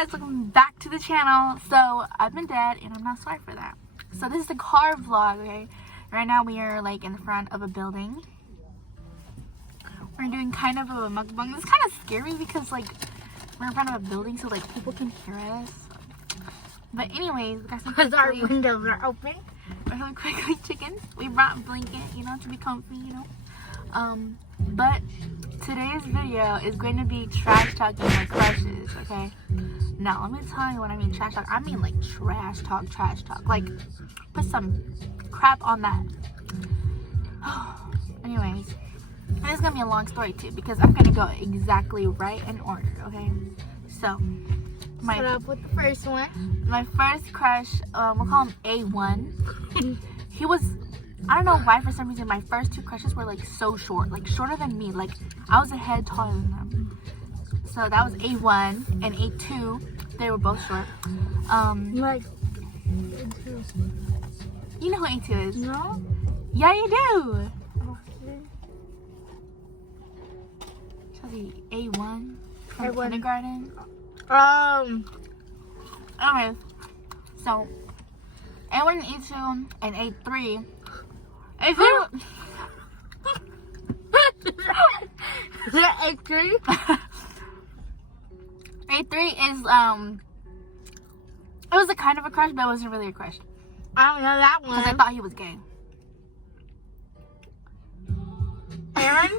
guys, welcome back to the channel. So I've been dead and I'm not sorry for that. So this is the car vlog, okay? Right now we are like in front of a building. We're doing kind of a mukbang. It's kind of scary because like we're in front of a building, so like people can hear us. But anyways, we got some because our windows are open. We're some quickly chickens. We brought blanket, you know, to be comfy, you know. But today's video is going to be trash talking my crushes, okay? Now let me tell you what I mean trash talk. I mean like trash talk. Like put some crap on that. Anyways, this is gonna be a long story too because I'm gonna go exactly right in order, okay? So Start off with the first one. My first crush, we'll call him A1. He was, I don't know why, for some reason my first two crushes were like so short, like shorter than me. Like I was a head taller than them. So that was A1 and A2. They were both short. Like A2. You know who A2 is? No? Yeah, you do. Okay. A1 from A1. kindergarten. Anyways, so A1 and A2 and A3. A3. Is that A3? A3 is it was a kind of a crush, but it wasn't really a crush I don't know that one. because I thought he was gay. Aaron?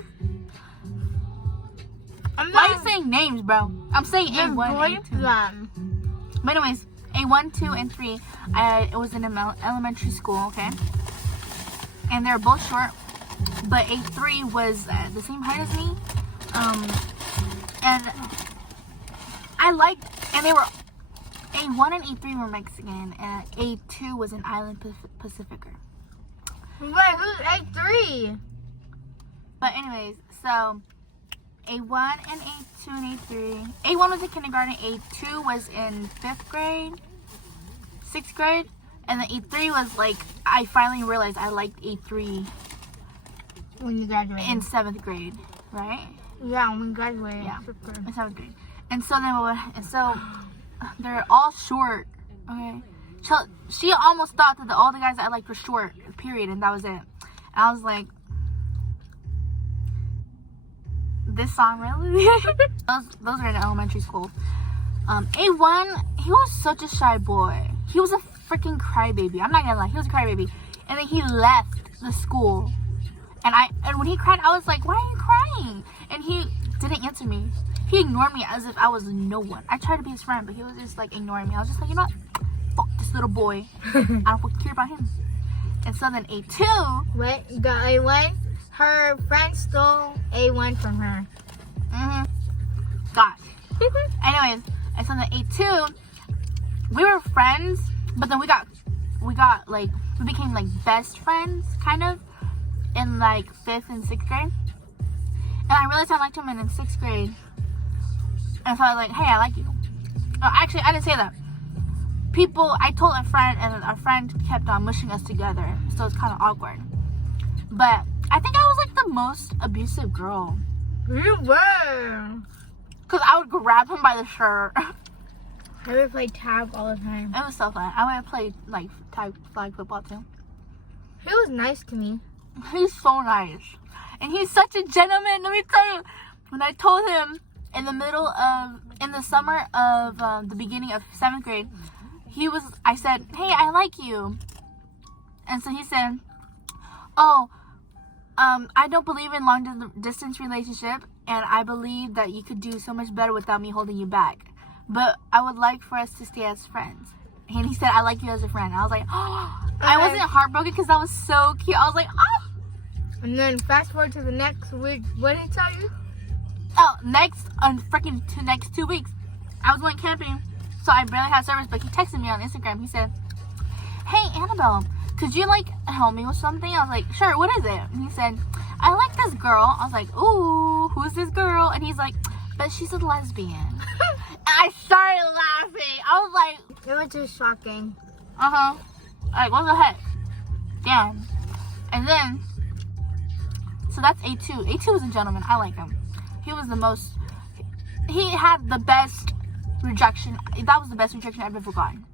Why are you saying names, bro? I'm saying A1 and A2. But anyways, A1, 2, and 3, it was in elementary school, okay? And they were both short, but A3 was the same height as me. And I liked, and they were, A1 and A3 were Mexican, and A2 was an island Pacificer. Wait, who's A3? But anyways, so A1 and A2 and A3. A1 was in kindergarten, A2 was in 5th grade, 6th grade, and then A3 was like, I finally realized I liked A3 When you graduated. in 7th grade, right? Yeah, when you graduated. Yeah, in 7th grade. And so they're all short, okay? She almost thought that all the guys that I liked were short, period, and that was it. And I was like, this song really? those are in elementary school. A1, he was such a shy boy. He was a freaking crybaby. I'm not gonna lie, he was a crybaby. And then he left the school. And when he cried, I was like, why are you crying? And he didn't answer me. He ignored me as if I was no one. I tried to be his friend, but he was just like ignoring me. I was just like, you know what? Fuck this little boy. I don't fucking care about him. And so then A2. Wait, you got A1? Her friend stole A1 from her. Gosh. Anyways, and so then A2, we were friends, but then we became like best friends, kind of, in like 5th and 6th grade. And I realized I liked him in 6th grade. And so I was like, hey, I like you. Actually, I didn't say that. I told a friend, and our friend kept on mushing us together, so it's kind of awkward. But I think I was like the most abusive girl. You were. Because I would grab him by the shirt. I would play tag all the time. It was so fun. I want to play like tag flag football too. He was nice to me. He's so nice. And he's such a gentleman. Let me tell you. When I told him in the summer of the beginning of 7th grade, I said, hey, I like you. And so he said, oh, I don't believe in long distance relationship, and I believe that you could do so much better without me holding you back. But I would like for us to stay as friends. And he said, I like you as a friend. I was like, oh. I wasn't heartbroken because that was so cute. I was like, oh. And then fast forward to the next week. What did he tell you? Oh, next 2 weeks, I was going camping, so I barely had service. But he texted me on Instagram. He said, hey, Annabelle, could you like help me with something? I was like, sure, what is it? And he said, I like this girl. I was like, ooh, who's this girl? And he's like, but she's a lesbian. And I started laughing. I was like, it was just shocking. Like, what the heck? Damn. And then, so that's A2. A2 is a gentleman. I like him. He was the most, he had the best rejection. That was the best rejection I've ever gotten.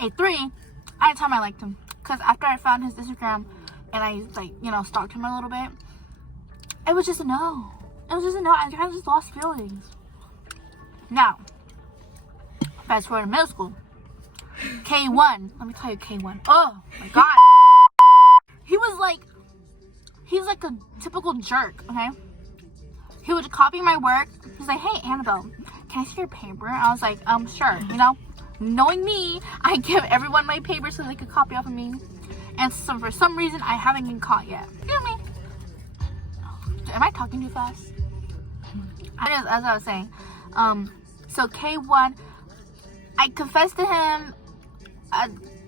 A 3, I didn't tell him I liked him. Because after I found his Instagram and I, like, you know, stalked him a little bit, it was just a no. It was just a no. I kind of just lost feelings. Now, fast forward to middle school. K1. Let me tell you, K1. Oh, my God. He's like a typical jerk, okay? He would copy my work. He's like, hey, Annabelle, can I see your paper? I was like, sure, you know? Knowing me, I give everyone my paper so they could copy off of me. And so for some reason, I haven't been caught yet. Excuse me. Am I talking too fast? As I was saying, so K1, I confessed to him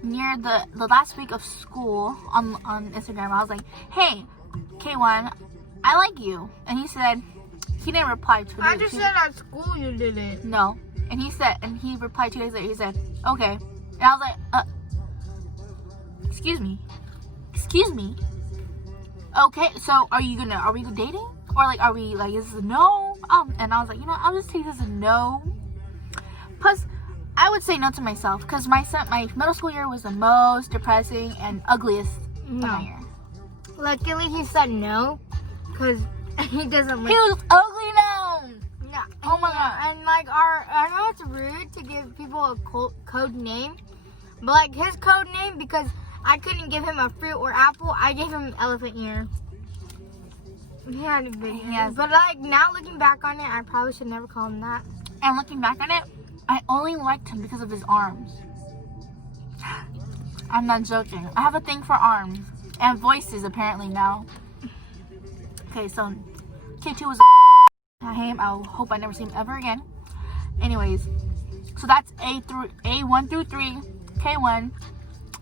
near the last week of school on Instagram. I was like, hey, K1, I like you. And he said, he didn't reply to it. I just said at school you did it. No. And he replied 2 days later. He said, okay. And I was like, excuse me. Okay, so are we dating? Or like, are we like, is this a no? And I was like, you know, I'll just take this as a no. Plus, I would say no to myself because my middle school year was the most depressing and ugliest of my year. Luckily, he said no because he doesn't like. He was ugly now. Yeah. Oh my God. And like I know it's rude to give people a code name, but like his code name, because I couldn't give him a fruit or apple, I gave him elephant ear. He had a big ear. But like now looking back on it, I probably should never call him that. And looking back on it, I only liked him because of his arms. I'm not joking. I have a thing for arms. And voices, apparently, now. Okay, so K2 was I hate him. I hope I never see him ever again. Anyways, so that's A1 through 3, K1.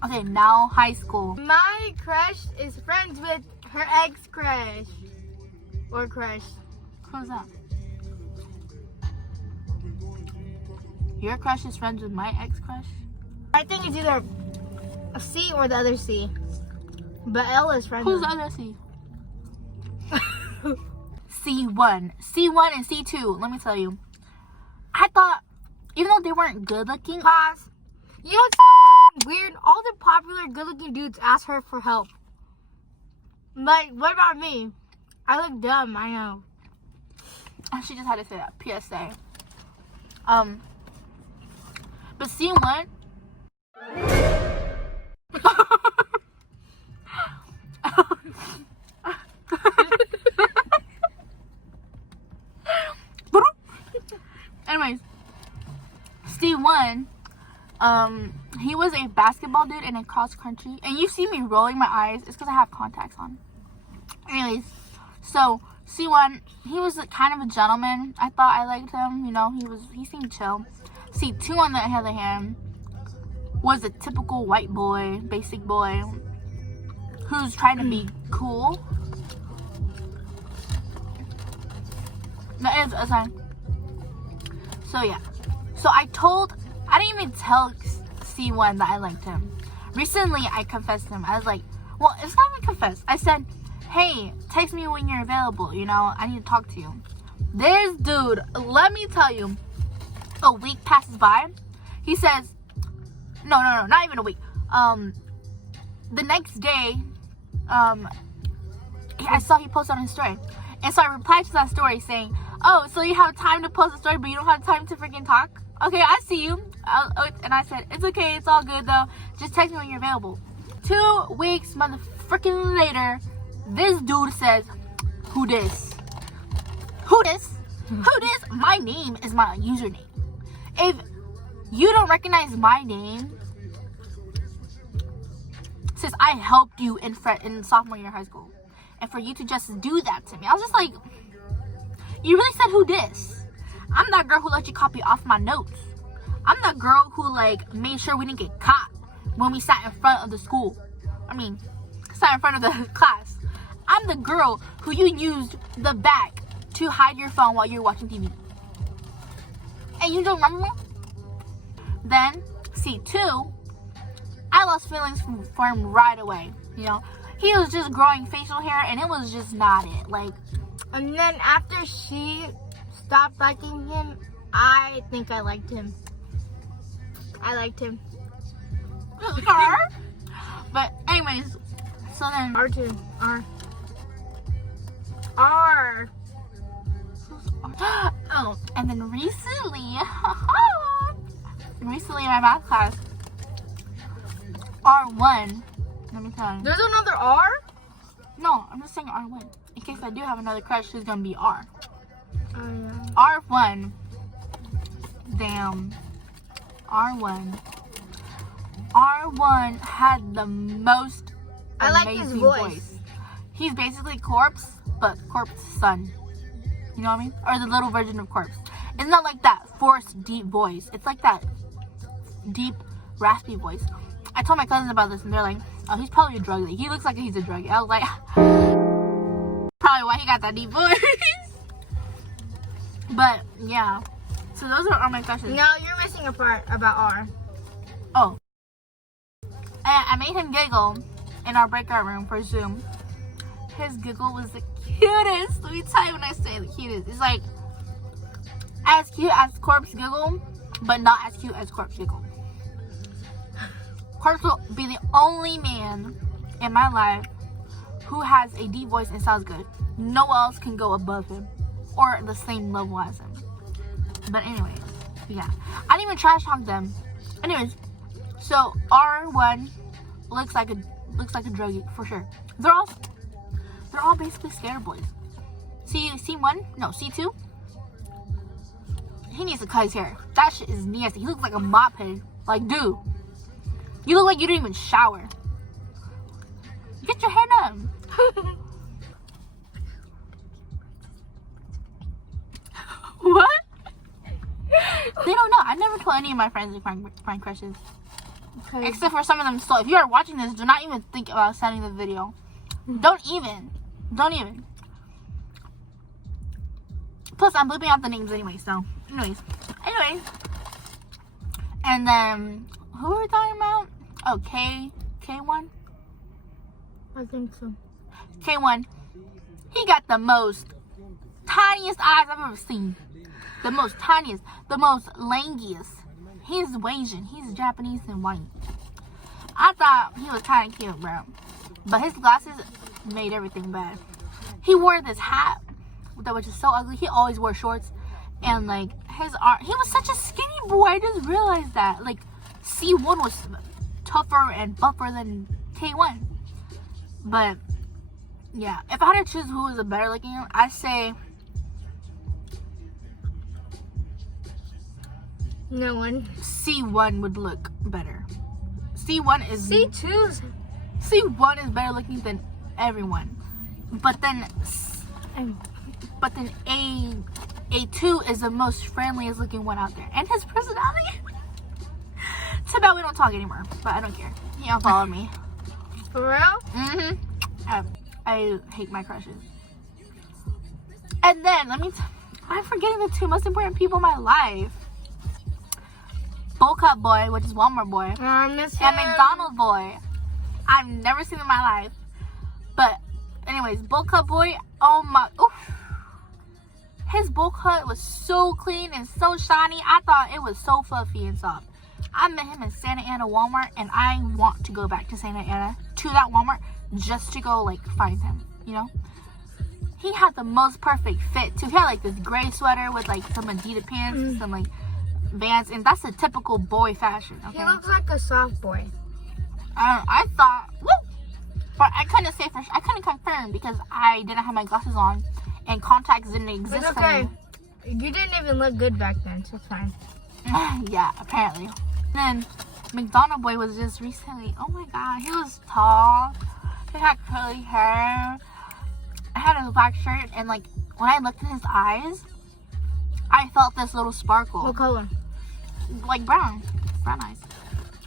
Okay, now high school. My crush is friends with her ex-crush. Or crush. Who's that? Your crush is friends with my ex-crush? I think it's either a C or the other C. But L is friends Who's with the other C? C1 and C2, let me tell you. I thought, even though they weren't good looking. Pause. You know what's weird? All the popular good looking dudes ask her for help. Like, what about me? I look dumb, I know. She just had to say that. PSA. But C1. Anyways, C1, he was a basketball dude in a cross country, and you see me rolling my eyes. It's because I have contacts on. Anyways, so C1, he was kind of a gentleman. I thought I liked him. You know, he seemed chill. C2, on the other hand, was a typical white boy, basic boy, who's trying to be cool. That is a sign. So yeah. So I didn't even tell C1 that I liked him. Recently, I confessed to him. I was like, well, it's not even confess. I said, hey, text me when you're available. You know, I need to talk to you. This dude, let me tell you, a week passes by. He says, no, not even a week. The next day, I saw he posted on his story. And so I replied to that story saying, oh, so you have time to post a story, but you don't have time to freaking talk? Okay, I see you. And I said, it's okay, it's all good though. Just text me when you're available. 2 weeks, motherfucking later, this dude says, who this? Who this? Who this? My name is my username. If you don't recognize my name, since I helped you in sophomore year of high school, and for you to just do that to me, I was just like, you really said who this? I'm that girl who let you copy off my notes. I'm that girl who like made sure we didn't get caught when we sat in front of the school. Sat in front of the class. I'm the girl who you used the back to hide your phone while you were watching TV. And you don't remember me? Then, C2, I lost feelings for him right away. You know, he was just growing facial hair and it was just not it. Like, and then after she stopped liking him, I think I liked him. I liked him. R. But anyways, so then R2. R. Oh, and then recently in my math class, R1. Let me tell you. There's another R? No, I'm just saying R1. In case I do have another crush who's gonna be R. Oh, yeah. R1. Damn. R1. R1 had the most I like his amazing voice. He's basically Corpse, but Corpse's son. You know what I mean? Or the little version of Corpse. It's not like that forced deep voice. It's like that deep, raspy voice. I told my cousins about this and they're like, oh, he's probably a druggie. He looks like he's a druggie. I was like, probably why he got that deep voice. But yeah. So those are all my questions. No, you're missing a part about R. Oh. I made him giggle in our breakout room for Zoom. His giggle was the cutest. Let me tell you when I say the cutest. It's like as cute as Corpse giggle, but not as cute as Corpse giggle. Corpse will be the only man in my life who has a deep voice and sounds good. No one else can go above him or the same level as him. But anyways, yeah. I didn't even trash talk them. Anyways, so R1 looks like a druggie for sure. They're all basically scared boys. C1? No, C2? He needs to cut his hair. That shit is nasty. He looks like a mop head. Like, dude, you look like you didn't even shower. Get your hair done. What? They don't know. I never told any of my friends to find crushes. Okay. Except for some of them. So if you are watching this, do not even think about sending the video. Don't even. Plus, I'm bleeping out the names anyway. So, anyways. And then, who were we talking about? Oh, K1? I think so. K1. He got the most tiniest eyes I've ever seen. The most tiniest. The most langiest. He's Asian. He's Japanese and white. I thought he was kind of cute, bro. But his glasses made everything bad. He wore this hat that was just so ugly. He always wore shorts. And, like, his arm. He was such a skinny boy. I just realized that. Like, C1 was tougher and buffer than K1. But, yeah. If I had to choose who was a better looking, I'd say no one. C1 would look better. C1 is C2's. C1 is better looking than everyone. But then A2 is the most friendliest looking one out there. And his personality. Too bad we don't talk anymore. But I don't care. He unfollowed me. For real? Mm-hmm. I hate my crushes. And then, I'm forgetting the two most important people in my life. Bowl Cut Boy, which is Walmart Boy. I miss him. And McDonald's Boy. I've never seen in my life. But, anyways, Bowl Cut Boy, oh my, oof. His bowl cut was so clean and so shiny. I thought it was so fluffy and soft. I met him in Santa Ana Walmart, and I want to go back to Santa Ana, to that Walmart, just to go, like, find him, you know? He had the most perfect fit, too. He had, like, this gray sweater with, like, some Adidas pants and some, like, Vans, and that's a typical boy fashion, okay? He looks like a soft boy. I thought, woo! But I couldn't say for sure. I couldn't confirm because I didn't have my glasses on, and contacts didn't exist It's for okay. me. You didn't even look good back then, so it's fine. Yeah, apparently. Then McDonald Boy was just recently, oh my god, he was tall. He had curly hair. I had a black shirt, and like when I looked in his eyes, I felt this little sparkle. What color? Like brown eyes.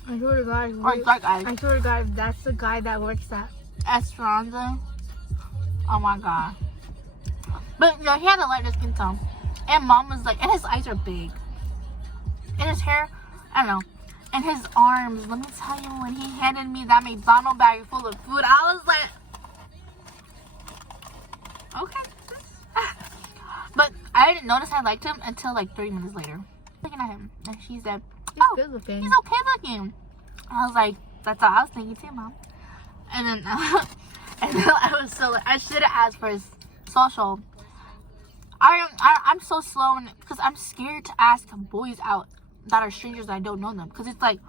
I swear to God. Or dark eyes. I swear to God, that's the guy that works at Esperanza. Oh my god. But no, he had a lighter skin tone. And mom was like, and his eyes are big. And his hair, I don't know. And his arms, let me tell you, when he handed me that McDonald's bag full of food, I was like, okay. But I I didn't notice I liked him until like 30 minutes later. Looking at him, and she said, He's "Oh, good looking. he's okay looking." I was like, "That's all I was thinking too, Mom." And then, and then I was so like, I should have asked for his social. I'm so slow because I'm scared to ask boys out that are strangers that I don't know them. Because it's like,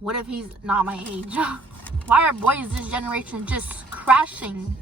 what if he's not my age? Why are boys this generation just crashing?